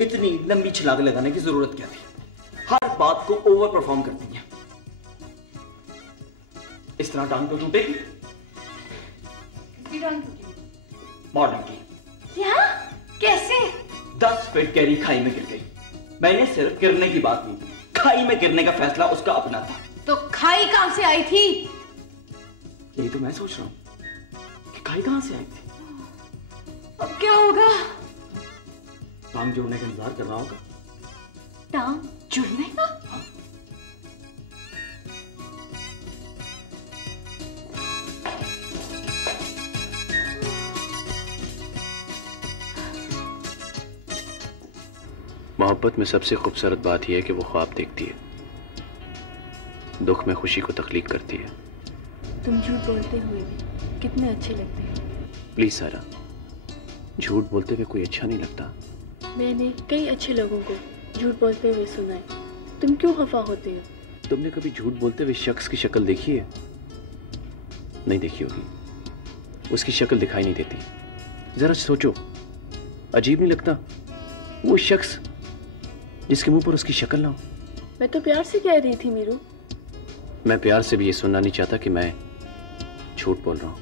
इतनी लंबी छलांग लगाने की जरूरत क्या थी? हर बात को ओवर परफॉर्म करती हैं। इस तरह टांग तो टूटेगी। किसकी टांग टूटी? मॉडल की। क्या? कैसे? 10 फीट गहरी खाई में गिर गई। मैंने सिर्फ गिरने की बात नहीं की, खाई में गिरने का फैसला उसका अपना था। तो खाई कहां से आई थी? यही तो मैं सोच रहा हूं कि खाई कहां से आई थी। अब क्या होगा? टांग जोड़ने का इंतजार कर रहा होगा। टांग जुड़ने का? हाँ। मोहब्बत में सबसे खूबसूरत बात यह है कि वो ख्वाब देखती है, दुख में खुशी को तख्लीक करती है। तुम झूठ बोलते हुए भी कितने अच्छे लगते हैं। प्लीज सारा, झूठ बोलते हुए कोई अच्छा नहीं लगता। मैंने कई अच्छे लोगों को झूठ बोलते हुए सुना है, तुम क्यों खफा होते हो? तुमने कभी झूठ बोलते हुए शख्स की शक्ल देखी है? नहीं देखी होगी, उसकी शक्ल दिखाई नहीं देती। जरा सोचो, अजीब नहीं लगता? वो शख्स जिसके मुंह पर उसकी शक्ल ना हो। मैं तो प्यार से कह रही थी मीरू। मैं प्यार से भी ये सुनना नहीं चाहता कि मैं झूठ बोल रहा हूं।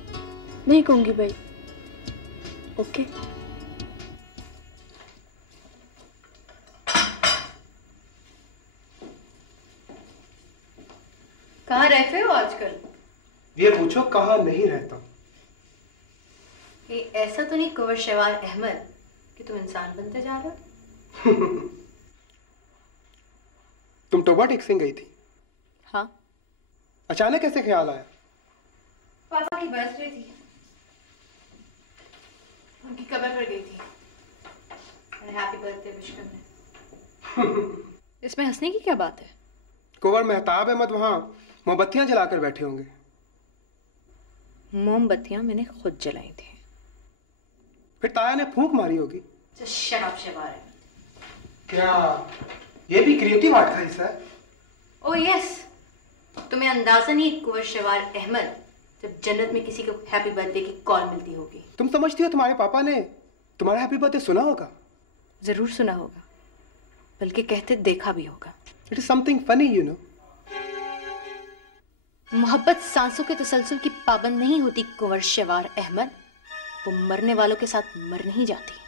नहीं कहूंगी भाई। ओके। कहाँ रहते हो आजकल? ये पूछो कहाँ नहीं रहता। ये ऐसा तो नहीं कुंवर शहवार अहमद कि तुम इंसान बनते जा रहे हो? तुम टोबा टेक्सिंग गई थी? हाँ। अचानक कैसे ख्याल आया? पापा की बर्थडे थी, उनकी कब्र पर गई थी हैप्पी बर्थडे विश करने। इसमें हंसने की क्या बात है? कुंवर मेहताब अहमद वहां मोमबत्तियां जलाकर बैठे होंगे। मोमबत्तियां मैंने खुद जलाई थी। फिर ताया ने फूंक मारी होगी। शराब शहवार। क्या ये भी क्रिएटिव आर्ट का हिस्सा है? Oh yes. तुम्हें अंदाजा नहीं कुंवर शहवार अहमद जब जन्नत में किसी को हैप्पी बर्थडे की कॉल मिलती होगी। तुम समझती हो तुम्हारे पापा ने तुम्हारा हैप्पी बर्थडे सुना होगा? जरूर सुना होगा, बल्कि कहते देखा भी होगा। It is something funny you know. मोहब्बत सांसों के तसलसल की पाबंद नहीं होती कुंवर शहवार अहमद, वो मरने वालों के साथ मर नहीं जाती।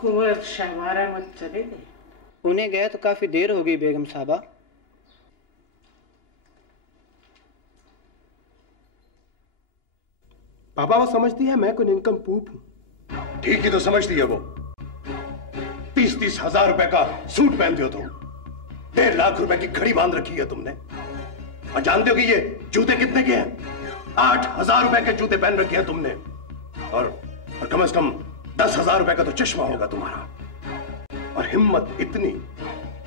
कुंवर शहवार अहमद चले गए? उन्हें गए तो काफी देर हो गई बेगम साहबा। पापा वो समझती है मैं कोई निकम्पूप हूं। ठीक ही तो समझती है वो। 30-30 हजार रुपए का सूट पहनते हो तुम, 1.5 लाख रुपए की घड़ी बांध रखी है तुमने, और जानते हो कि ये जूते कितने के हैं? 8,000 रुपए के जूते पहन रखे हैं तुमने, और कम से कम 10,000 रुपए का तो चश्मा होगा तुम्हारा। और हिम्मत इतनी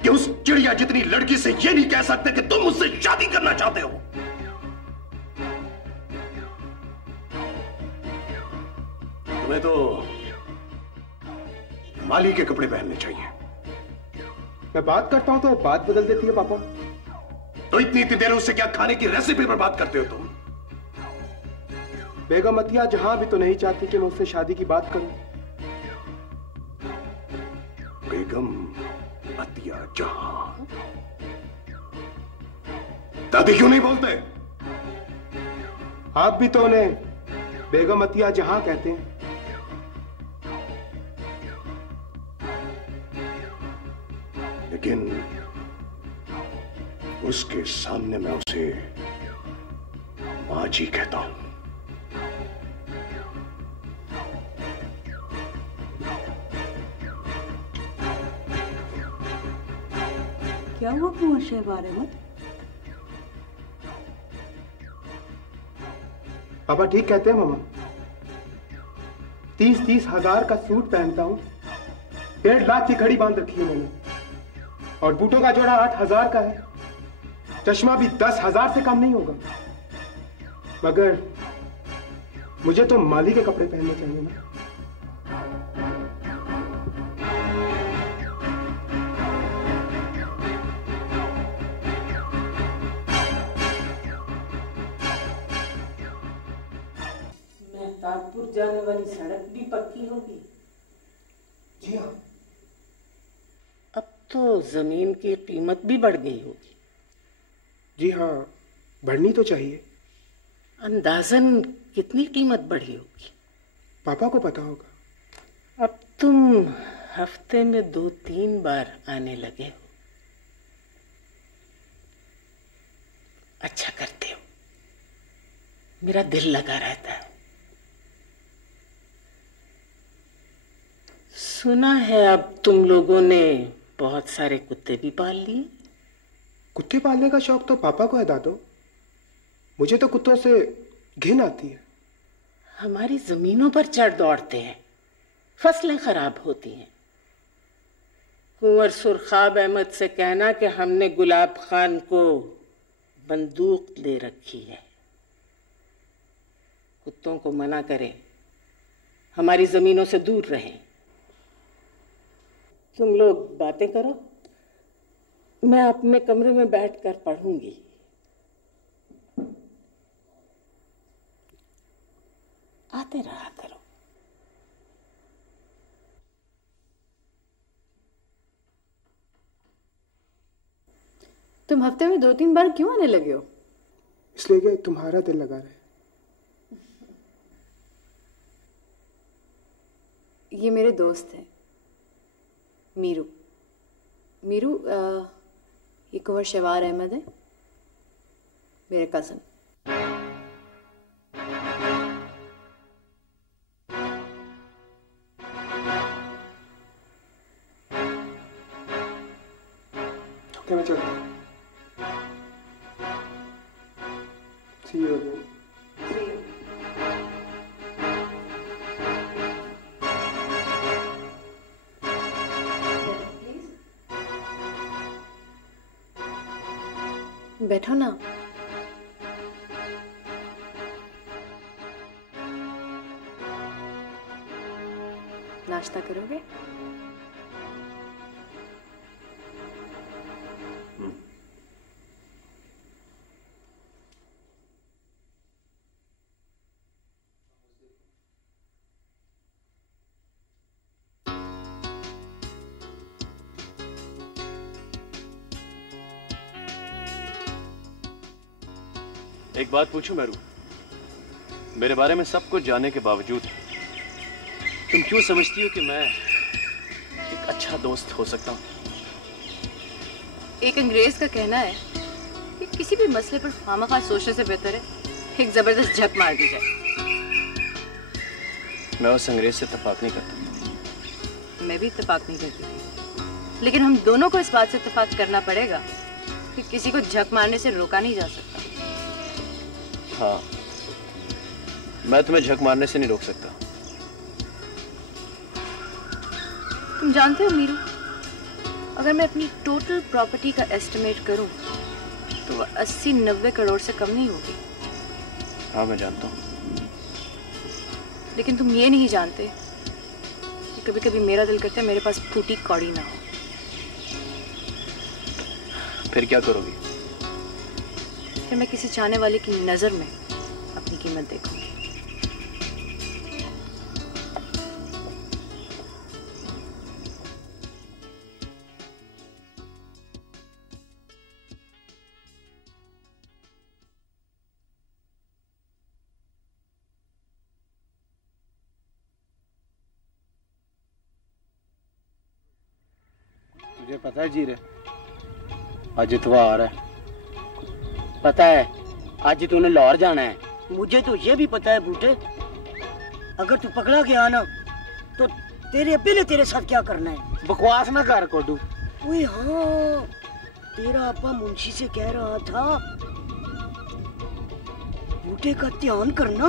कि उस चिड़िया जितनी लड़की से ये नहीं कह सकते कि तुम मुझसे शादी करना चाहते हो। तुम्हें तो माली के कपड़े पहनने चाहिए। मैं बात करता हूं तो बात बदल देती है पापा। तो इतनी देर उससे क्या खाने की रेसिपी पर बात करते हो तुम? बेगम अतिया जहां भी तो नहीं चाहती कि मैं उससे शादी की बात करूं। बेगम अतिया जहां, दादी क्यों नहीं बोलते? आप भी तो उन्हें बेगम अतिया जहां कहते हैं। लेकिन उसके सामने मैं उसे मां जी कहता हूं। क्या हुआ कुंवर शहबार अहमद? पापा ठीक कहते हैं मामा। 30-30 हजार का सूट पहनता हूं, 1.5 लाख की घड़ी बांध रखी है मैंने, और बूटों का जोड़ा 8,000 का है, चश्मा भी 10,000 से कम नहीं होगा। मगर मुझे तो माली के कपड़े पहनने चाहिए ना। मेहताबपुर जाने वाली सड़क भी पक्की होगी। जी हाँ। अब तो जमीन की कीमत भी बढ़ गई होगी। जी हाँ, बढ़नी तो चाहिए। अंदाजन कितनी कीमत बढ़ी होगी? पापा को पता होगा। अब तुम हफ्ते में 2-3 बार आने लगे हो। अच्छा करते हो, मेरा दिल लगा रहता है। सुना है अब तुम लोगों ने बहुत सारे कुत्ते भी पाल लिए। कुत्ते पालने का शौक तो पापा को है दादो, मुझे तो कुत्तों से घिन आती है। हमारी जमीनों पर चढ़ दौड़ते हैं, फसलें खराब होती हैं। कुंवर सुरखाब अहमद से कहना कि हमने गुलाब खान को बंदूक दे रखी है, कुत्तों को मना करे, हमारी जमीनों से दूर रहें। तुम लोग बातें करो, मैं अपने कमरे में बैठकर पढ़ूंगी। आते रहा करो। तुम हफ्ते में 2-3 बार क्यों आने लगे हो? इसलिए कि तुम्हारा दिल लगा रहे। ये मेरे दोस्त हैं, मीरू। मीरू, ये कुंवर शहबार अहमद है, मेरे कज़न। ओके, मैं चलता हूँ। See you again. बैठो ना। नाश्ता करोगे? एक बात पूछूं मैरू, मेरे बारे में सब कुछ जानने के बावजूद तुम क्यों समझती हो कि मैं एक अच्छा दोस्त हो सकता हूं? एक अंग्रेज का कहना है कि किसी भी मसले पर खामखा सोचने से बेहतर है एक जबरदस्त झक मार दी जाए। मैं उस अंग्रेज से इत्तेफाक नहीं करता। मैं भी इत्तेफाक नहीं करती थी, लेकिन हम दोनों को इस बात से इत्तेफाक करना पड़ेगा कि किसी को झक मारने से रोका नहीं जा सकता। हाँ, मैं तुम्हें झक मारने से नहीं रोक सकता। तुम जानते हो मीरू, अगर मैं अपनी टोटल प्रॉपर्टी का एस्टिमेट करूं तो वो 80-90 करोड़ से कम नहीं होगी। हाँ, मैं जानता हूँ। लेकिन तुम ये नहीं जानते कि कभी कभी मेरा दिल करता है मेरे पास फूटी कौड़ी ना हो। फिर क्या करोगी? फिर मैं किसी चाहने वाले की नजर में अपनी कीमत देखूंगी। तुझे पता है जीरे, आज इतवार है। पता है आज तूने लाहौर जाना है। मुझे तो ये भी पता है बूटे, अगर तू पकड़ा गया ना तो तेरे अब्बे ने तेरे साथ क्या करना है। बकवास ना कर कोडू। ओए हाँ, तेरा अब्बा मुंशी से कह रहा था बूटे का ध्यान करना।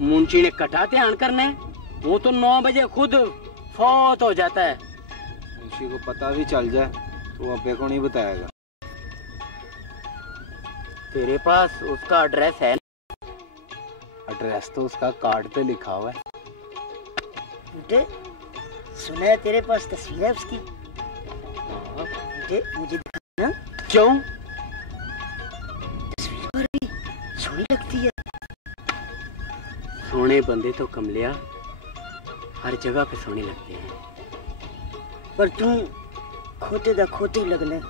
मुंशी ने कटा ध्यान करना है, वो तो 9 बजे खुद फौत हो जाता है। मुंशी को पता भी चल जाए तो अब्बे को नहीं बताएगा। तेरे पास उसका एड्रेस है? एड्रेस तो उसका कार्ड पे लिखा हुआ है। बूटे, सुना है तेरे पास तस्वीर है उसकी? बूटे, मुझे दिखाना। क्यों? तस्वीर पर भी सोहनी लगती है। सोने बंदे तो कमलिया हर जगह पे सोने लगते हैं, पर तू खोते दा खोते ही लगना।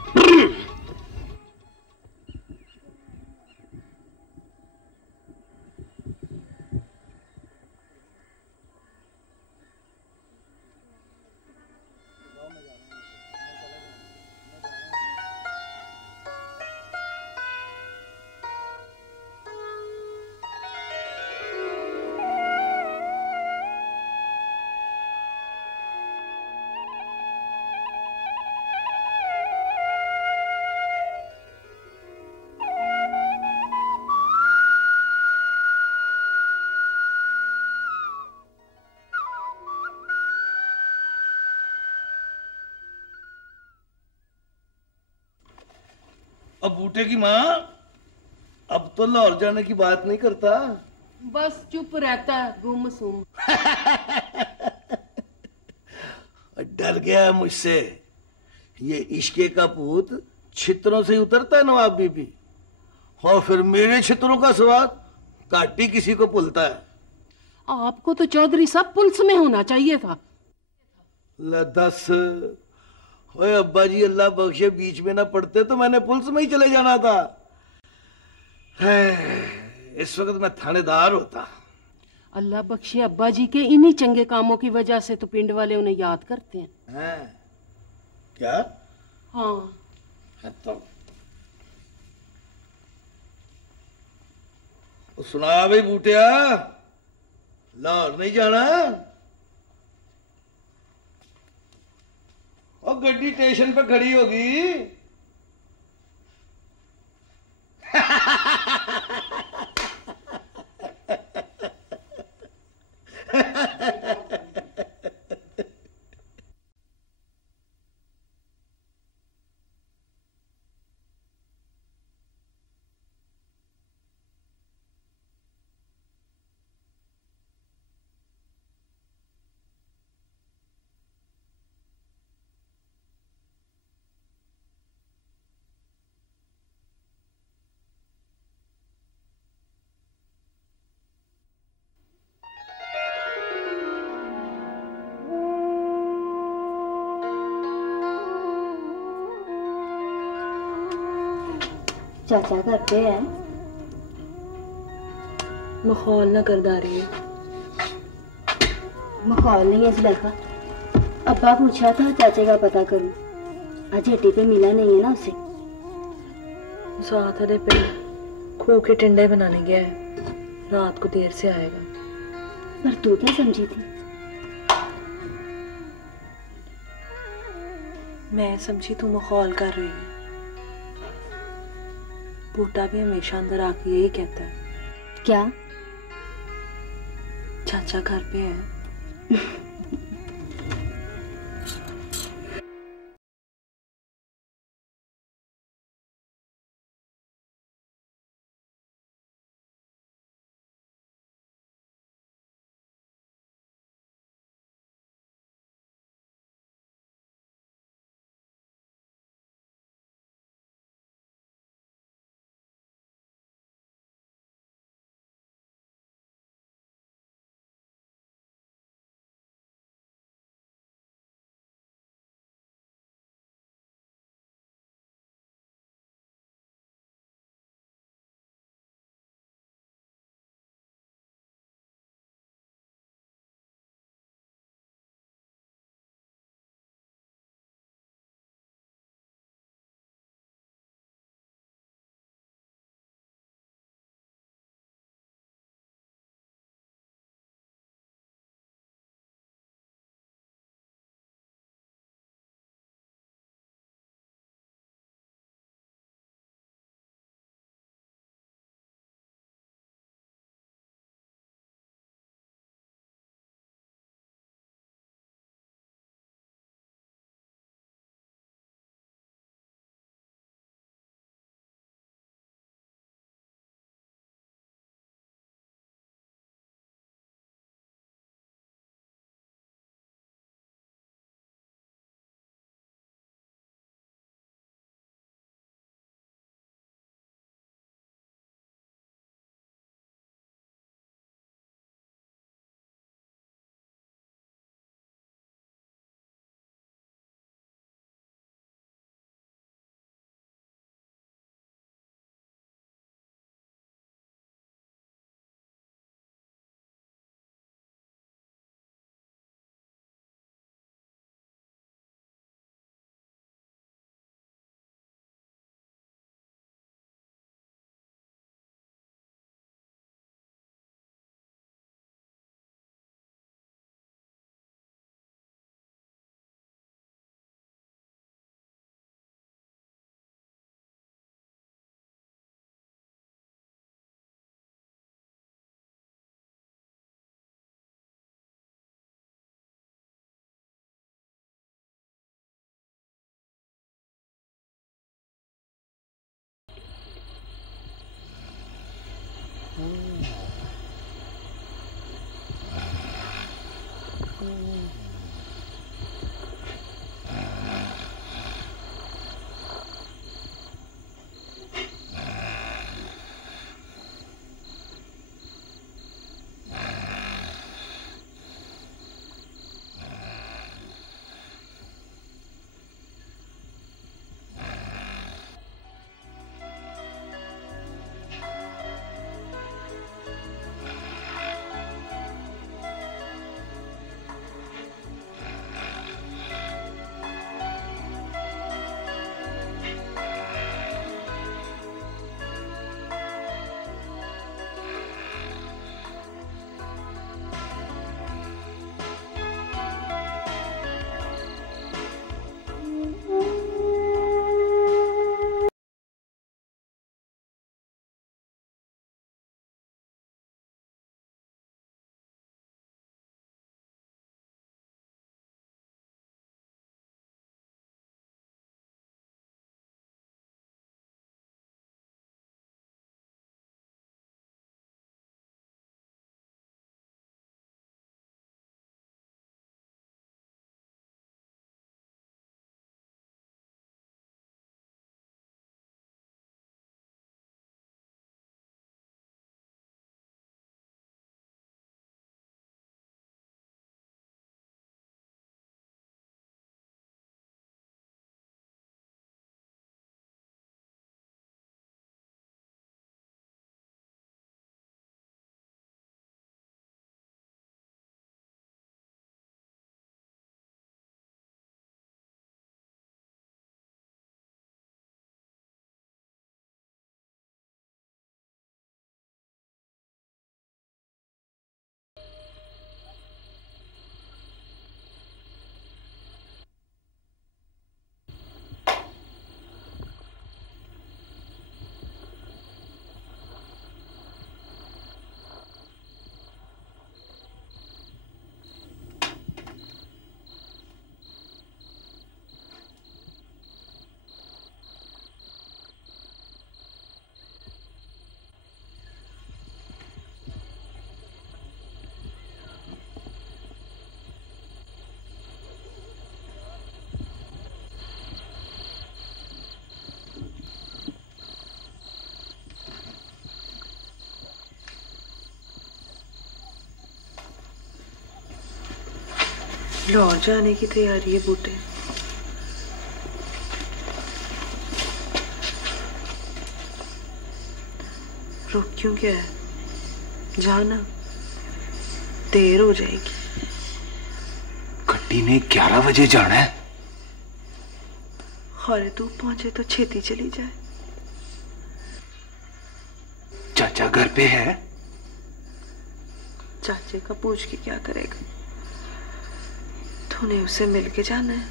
अब बूटे की माँ अब तो लाहौर जाने की बात नहीं करता, बस चुप रहता है गुमसुम। डर गया है मुझसे। ये इश्के का भूत छितरों से उतरता है नवाब बीबी, और फिर मेरे छितरों का स्वाद काटी किसी को पुलता है। आपको तो चौधरी साहब पुलिस में होना चाहिए था। दस ओए अब्बा जी अल्लाह बख्शे बीच में ना पड़ते तो मैंने पुलिस में ही चले जाना था। इस वक्त मैं थानेदार होता। अल्लाह बख्शे अब्बा जी के इन्हीं चंगे कामों की वजह से तो पिंड वाले उन्हें याद करते हैं। क्या? हाँ तो सुना भाई बूटिया, लाहौर नहीं जाना? और गड्डी स्टेशन पे खड़ी होगी। चाचा घर पे है? मखौल न करदा रही है। मखौल नहीं है जुलेखा, अब्बा पूछा था चाचे का पता करूं, आज हट्टी पे मिला नहीं है ना उसे। साथ पे खूह के टिंडे बनाने गया है, रात को देर से आएगा। पर तू क्या समझी थी? मैं समझी तू मखौल कर रही है। बूटा भी हमेशा अंदर आके यही कहता है। क्या? चाचा घर पे है। लाहौर जाने की तैयारी है बूटे। रुक क्यों गया है? जाना, देर हो जाएगी। गड्डी ने 11 बजे जाना है। खौरे तू पहुंचे तो छेती चली जाए। चाचा घर पे है? चाचे का पूछ के क्या करेगा? तूने उसे मिलके जाना है।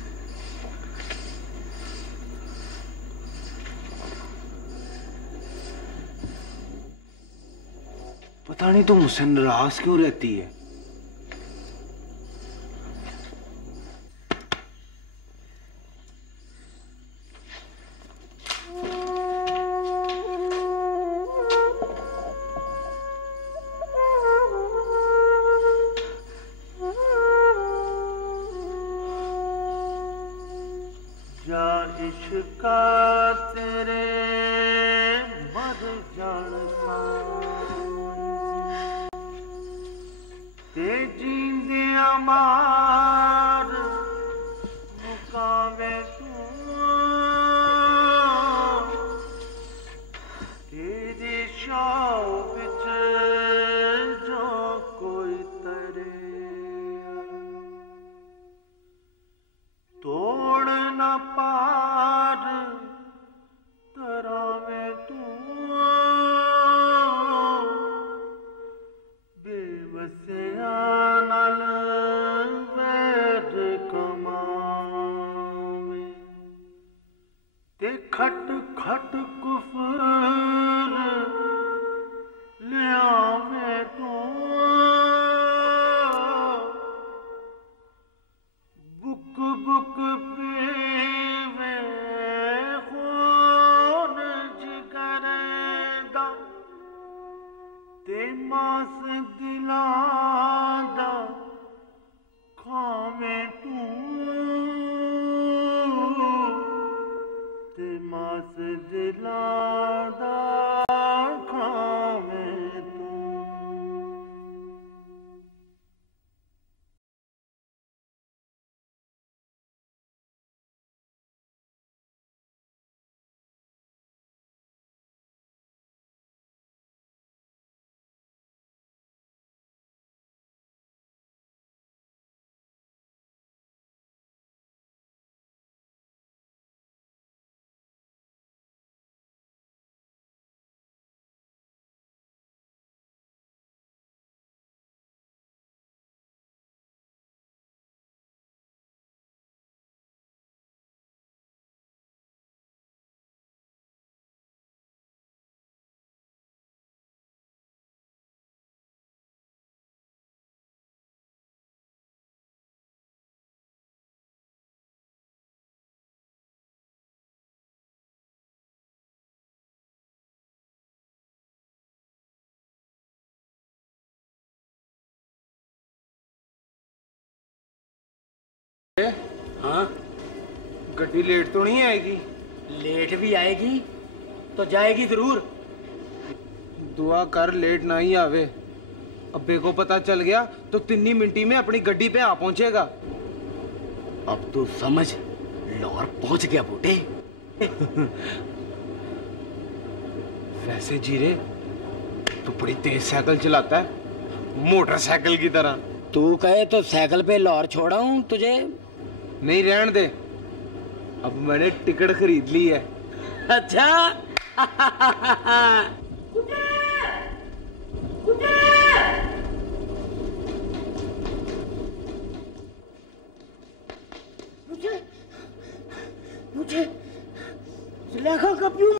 पता नहीं तू मुझसे नाराज क्यों रहती है। जा इश्का तेरे मर जान ते जींदे अमार मुकावे तू तेरी शाव विच जो कोई तरे तोड़ न पार तरावे तू बेवसिया नल वैर कमावे ते खट खट कुफर लियावे तू बुक बुक पीवे खून जिगर दा ते मास दिला दा खावे तू ते मास दिला दा खावे तू। हाँ, गड्डी लेट तो नहीं आएगी? लेट भी आएगी तो जाएगी जरूर। दुआ कर लेट ना ही आवे। अब्बे को पता चल गया तो 3 मिनटी में अपनी गड्डी पे आ पहुंचेगा। अब तू समझ, लाहौर पहुंच गया बूटे। वैसे जीरे तू बड़ी तेज साइकिल चलाता है, मोटरसाइकिल की तरह। तू कहे तो साइकिल पे लाहौर छोड़ाऊं तुझे? नहीं, रहने दे। अब मैंने टिकट खरीद ली है। अच्छा। मुझे जुलेखा कब यूं